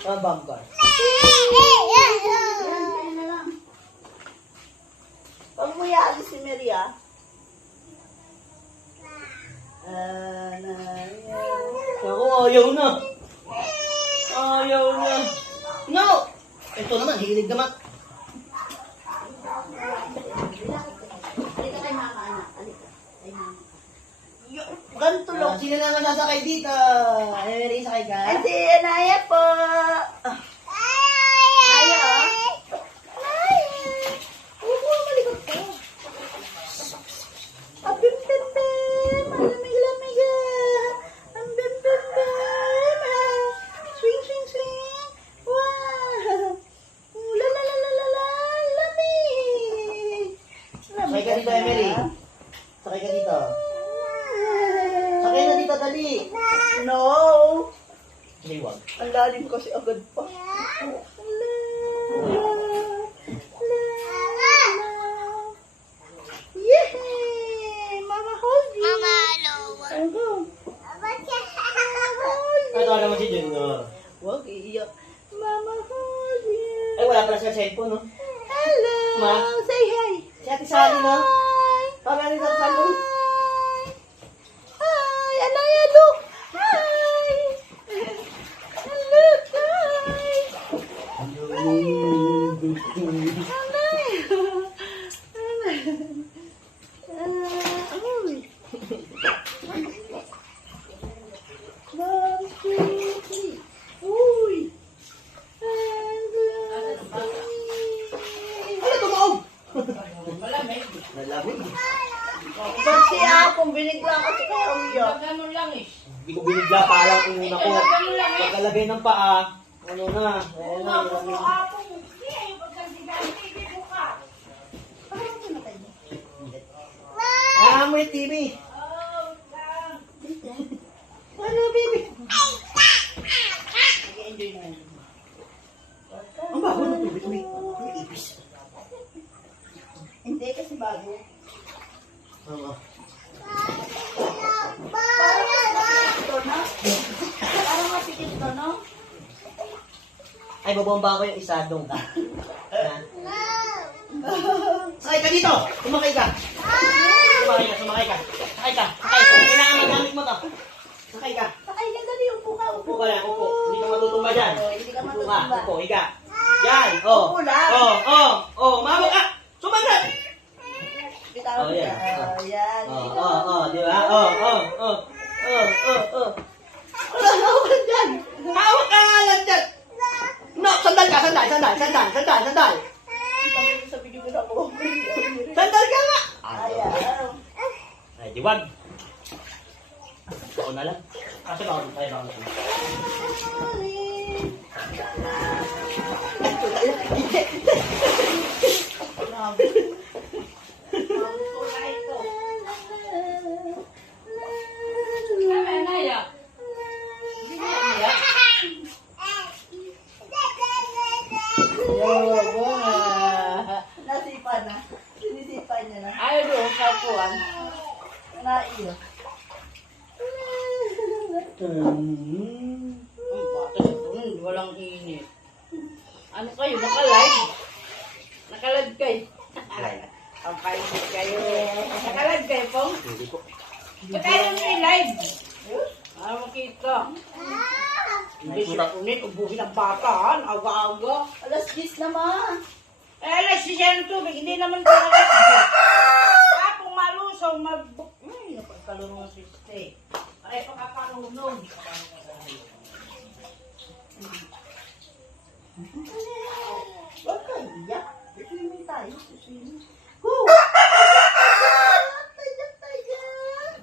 Ah, bumper. Pag mo yaan si Maria. Ah, na, Ako, ayaw na. Ayaw na. No! Ito naman, hilig naman. Halika kay mama, anak. Halika. Kay mama. Ganito lang. sino na nasasakay dito? Eh, Mary, sakay ka? Ay, si Anaya po. Anaya, oh. Anaya. Upo, malikot ka. Ang bim-bim-bim. Malamig-lamig ah. Ang bim-bim-bim. ah. Swing, swing, swing. Wow. La la la la la la. Lamig. Sakay ka dito, Emily. Sakay ka dito. Sakay na dito, dali. No. Hindi, wag. Ang lalim kasi agad pa. Yay! Mama hold you. Mama, hello. Go. Ay, tawa naman si Junior. Huwag iiyak. Mama hold you. Ay, wala pala siya cellphone, no? Hello. Ma? Say hi. Si Ate Sally, no? Hi. Tawag natin sa Sally. Hi. Hi. Anaya, look. Hi. Look. Hi. Ay, tumaog! Malamig. Ba't si Apong binigla kasi kaya umiyak? Ganun lang eh. Hindi ko binigla pa lang kung una ko. Eh. Pagkalagay ng paa, ano na, ayan na, may TV. Ano, baby? Nag-enjoy na yun. Ang bago ng tubig, uy. May ipis. Hindi kasi bago. Oo. Parang masikip to, no? Parang masikip to, no? Ay, babomba ko yung isa doon ka. Yan. Sakay ka dito! Sumakay ka! Sumakay ka, sumakay ka. Sakay ka, sakay ka. Kailangan magamit mo to. Sakay ka. Sakay ka dali, upo ka, upo Upo ka lang, upo. Hindi ka matutumba dyan. Oo, hindi ka Upo ka, matutumba. upo, higa. Yan, oh. Upo lang. Oh, oh, oh, mama ka! Sumagat! Bitawan Oh, ka. yan. Oh, yan. Oh, oh, oh, di ba? Oh, oh, oh, oh, oh, oh. Wala na ako dyan. Hawak ka nga lang dyan! No, sandal ka, sandal, sandal, sandal, sandal, sandal. Sandal ka nga! Ayan. Ay, di wag. Ako na lang. Kasi baka tayo baka natin. Sabi, Hmm. Ang bata sa doon, walang init. Ano kayo, naka-live? Naka-live kayo. Ang painit kayo. Naka-live kayo, Pong? Hindi po. Ba't ayaw nyo i-live? Ayaw makita. Hindi siya punit, ubuhin ang bata, ha? Aga-aga. Alas 10 naman. Eh, alas siya ng tubig, hindi naman talaga. Kapong malusaw, mag... Ay, napagkalunong si Pagkakalunong. Huwag ka iyak. Swimming tayo. Swimming. Go! Tayak, tayak.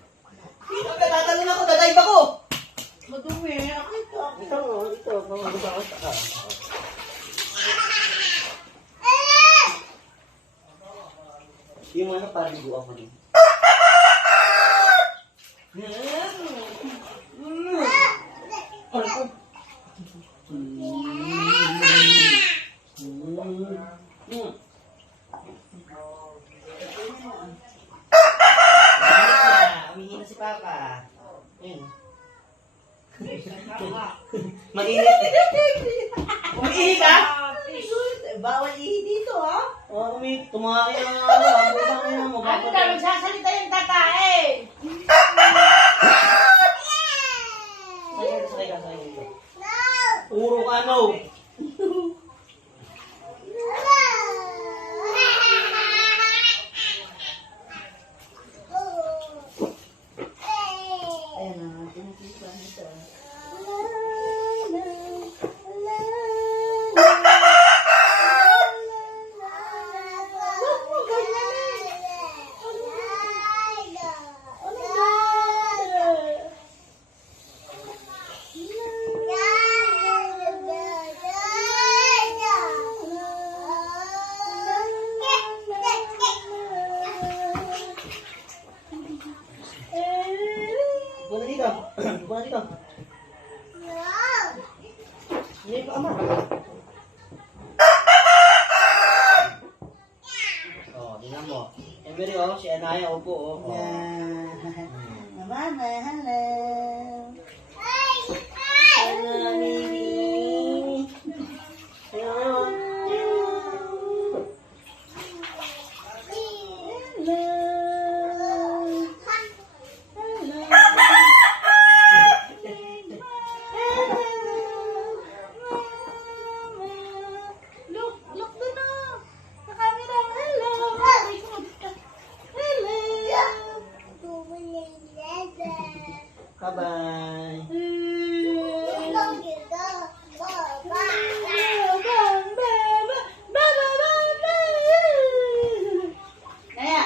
Sino ka tatalon ako? Ako! Madumi. Akita. Ito, ito. Mamaganda ako sa Yung ano, parang ligo ako din. Ko? Hmm. Umihi na si Papa. Ayun. Mainit. Umiihi ka? Bawal ihi dito, ha? Oh, umi, tumakin ang ano, abutang ina mo. Ano na, magsasalita yung tatae. Sakay ka, sakay ka, sakay ka. Puro ka, no. Ayan na, tinitipan nito. Huwag mo ganyanin. Buka na dito. Buka na dito. Hindi ko ama. Oh, tingnan mo. Every oh, si Anaya upo oh. oh. Yan. Hmm. Mama, hello. Hello, baby. Hello. Look, look doon na. Sa camera. Hello. Bye-bye. Naya.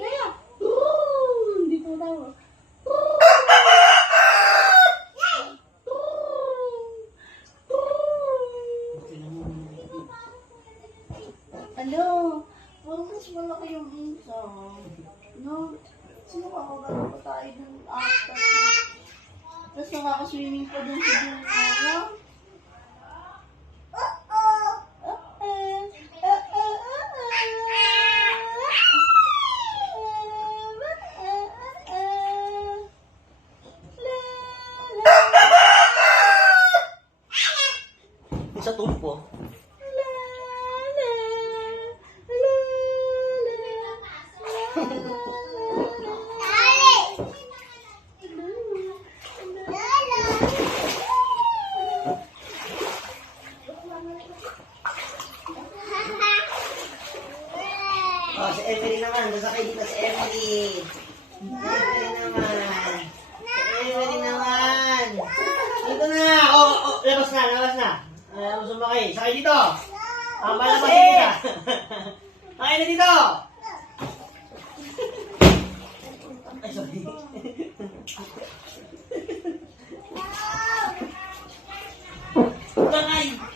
Naya. Hindi ko tawa. Ano? Parang mas malaki yung isa. No? Sino ka ako gano'n pa tayo dun after? Tapos nakaka-swimming pa dun sa dun. Ano? Oh, si Emily naman. Sasakay dito si Emily. Emily naman. Si Emily naman. Dito na. Oh, oh, labas na, labas na. Alam mo sumakay. Sakay dito. Ang malabas dito. Sakay na eh. dito. Ay, sorry. Bangay.